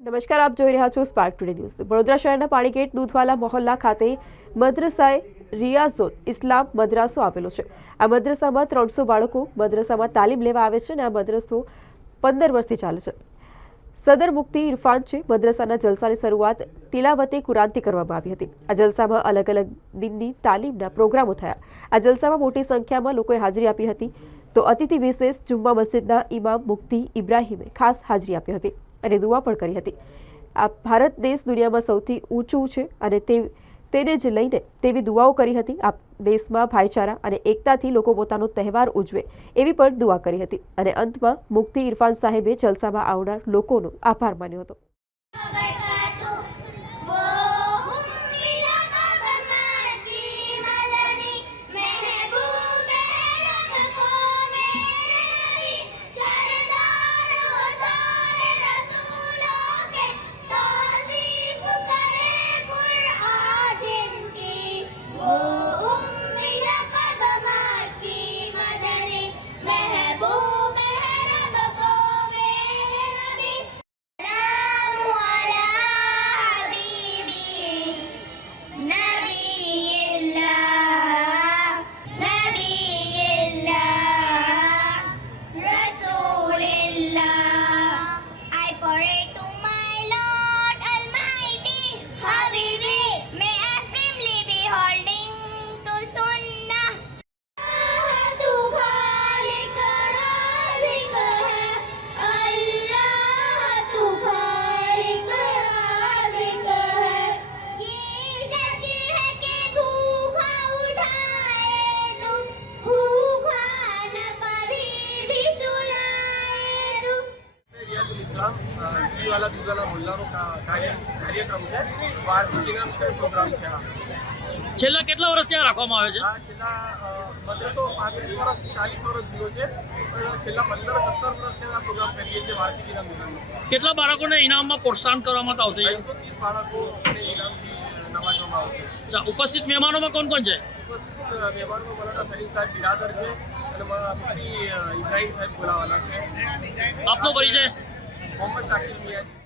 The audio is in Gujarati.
નમસ્કાર, આપ જોઈ રહ્યા છો સ્પાર્ક ટુડે ન્યૂઝ। વડોદરા શહેરના પાણીગેટ દૂધવાલા મોહલ્લા ખાતે મદ્રસાએ રિયાઝુલ ઇસ્લામ મદ્રાસો આવેલો છે। આ મદ્રસામાં 300 બાળકો મદ્રસામાં તાલીમ લેવા આવે છે અને આ મદ્રસો 15 વર્ષથી ચાલે છે। સદર મુફ્તી ઇરફાન છે। મદ્રસાના જલસાની શરૂઆત તિલાવતે કુરાનથી કરવામાં આવી હતી। આ જલસામાં અલગ અલગ દિનની તાલીમના પ્રોગ્રામો થયા। આ જલસામાં મોટી સંખ્યામાં લોકોએ હાજરી આપી હતી તો અતિથિ વિશેષ જુમ્મા મસ્જિદના ઇમામ મુફ્તી ઇબ્રાહીમે ખાસ હાજરી આપી હતી અને દુઆ પણ કરી હતી। આ ભારત દેશ દુનિયામાં સૌથી ઊંચું છે અને તેને જ લઈને તેવી દુઆઓ કરી હતી। આ દેશમાં ભાઈચારા અને એકતાથી લોકો પોતાનો તહેવાર ઉજવે એવી પણ દુઆ કરી હતી અને અંતમાં મુફ્તી ઇરફાન સાહેબે જલસામાં આવનાર લોકોનો આભાર માન્યો હતો। दूधवाला मोहल्लाનો કાર્યક્રમ છે। વાર્ષિક ઇનામ પ્રોગ્રામ છે। છેલ્લા કેટલા વર્ષથી આ રાખવામાં આવે છે? આ છેલ્લા મદ્રસો 35 વર્ષ 40 વર્ષ જૂનો છે, પણ છેલ્લા 15-17 વર્ષથી આ પ્રોગ્રામ કરીએ છીએ વાર્ષિક ઇનામ વિતરણનો। કેટલા બાળકોને ઇનામમાં પ્રોત્સાહન કરવામાં આવશે? 330 બાળકોને ઇનામથી નવાજવામાં આવશે। ઉપસ્થિત મહેમાનોમાં કોણ કોણ છે? ઉપસ્થિત મહેમાનોમાં મૌલાના સલીમ સાહેબ બિરાદર છે અને મુફ્તી ઇબ્રાહીમ સાહેબ બોલાવાલા છે। આપનો પરિચય? મોહમ્મદ શાકિર મિયાજી।